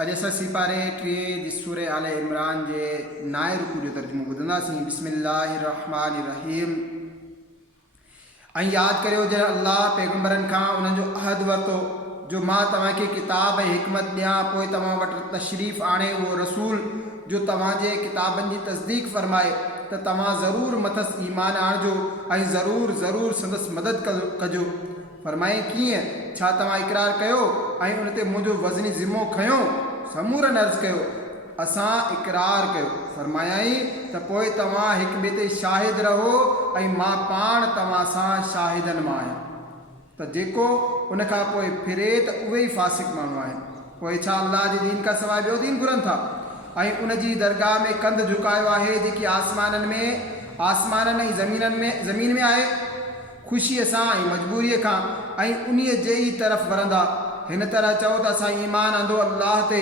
अॼु असां सिपारे 3 जी सूरह आल इमरान जे 9 रुकू जो तर्जुमो ॿुधंदासीं। बिस्मिल्लाहिर रहमानिर रहीम। ऐं यादि करियो जॾहिं अल्लाह पैगंबरनि खां उन्हनि जो अहद वरितो जो मां तव्हांखे किताब ऐं हिकमत ॾियां, पोइ तव्हां वटि तशरीफ़ आणे उहो रसूल जो तव्हांजे किताबनि जी तस्दीक फ़रमाए त तव्हां ज़रूरु मथसि ईमान आणिजो ऐं ज़रूरु ज़रूरु संदसि मदद कजो। फ़रमाए कीअं? छा तव्हां इक़रार कयो ऐं उन ते मुंहिंजो वज़नी ज़िम्मो खयो? समूरनि अर्ज़ु कयो, असां इक़रार कयो। फ़रमायाई त पोइ तव्हां हिक ॿिए ते शाहिद रहो ऐं मां पाण तव्हां सां शाहिदनि मां आहियां। त जेको उन खां पोइ फिरे त उहे ई फासिक माण्हू आहिनि। पोइ छा अल्लाह जे दीन खां सवाइ ॿियो दीन घुरनि था? ऐं उन जी दरगाह में कंध झुकायो आहे जेकी आसमाननि ऐं ज़मीन में आहे, ख़ुशीअ सां ऐं मजबूरीअ खां, ऐं उन्हीअ जे ई तरफ़ वरंदा। हिन तरह चओ त असां ईमान आंदो अल्लाह ते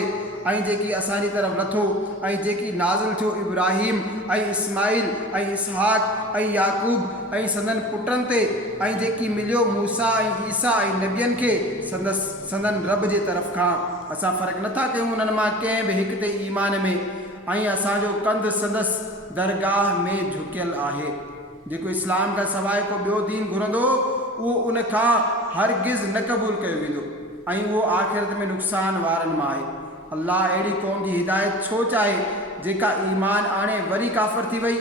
ऐं जेकी असांजी तरफ़ लथो ऐं जेकी नाज़िल थियो इब्राहिम ऐं इस्माइल ऐं इसहाक ऐं याकूब ऐं संदन पुटनि ते, ऐं जेकी मिलियो मूसा ऐं ईसा ऐं नबियनि खे संदन रब जे तरफ़ खां। असां फ़र्क़ु नथा कयूं उन्हनि मां कंहिं बि हिक ते ईमान में, ऐं असांजो कंध संदसि दरगाह में झुकियल आहे। जेको इस्लाम खां सवाइ को ॿियो दीन घुरंदो उहो उन खां हरगिज़ न क़बूल कयो वेंदो ऐं उहो आख़िरत में नुक़सान वारनि मां आहे। अल्लाह अहिड़ी क़ौम जी हिदायत छो चाहे जेका ईमान आणे वरी काफ़िर थी वई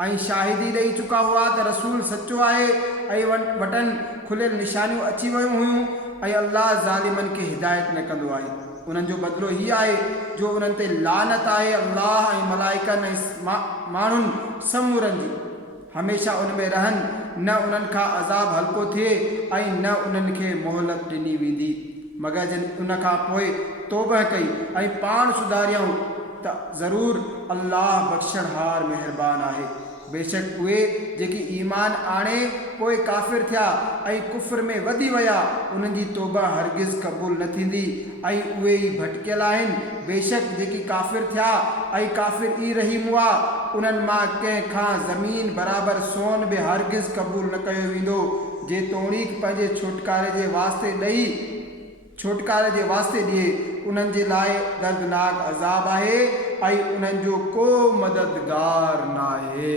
ऐं शाहिदी ॾेई चुका हुआ त रसूल सचो आहे ऐं वटनि खुलियल निशानियूं अची वियूं हुयूं, ऐं अल्लाह ज़ालिमनि खे हिदायत न कंदो आहे। उन्हनि जो बदिलो हीअ आहे जो उन्हनि ते लानत आहे अल्लाह ऐं मलाइकनि ऐं माण्हुनि समूरनि जी, हमेशह उन में रहनि, न उन्हनि खां अज़ाब हल्को थिए ऐं न उन्हनि खे मोहलत ॾिनी वेंदी मगर जन उन खां पोइ तौबह कई ऐं पाण सुधारियऊं त ज़रूरु अल्लाह बख़्शणहार महिरबान आहे। बेशक उहे जेकी ईमान आणे पोइ काफ़िर थिया ऐं कुफ्र में वधी विया, उन्हनि जी तौबा हरगिज़ क़बूल न थींदी ऐं उहे ई भटकियल आहिनि। बेशक जेकी काफ़िर थिया ऐं काफ़िर ई रही हुआ, उन्हनि मां कंहिं खां ज़मीन बराबरि सोन बि हरगिज़ क़बूल न कयो वेंदो जेतोणीक पंहिंजे छुटकारे जे वास्ते ॾिए। उन्हनि जे लाइ दर्दनाक अज़ाब आहे ऐं उन्हनि जो को मददगार न आहे।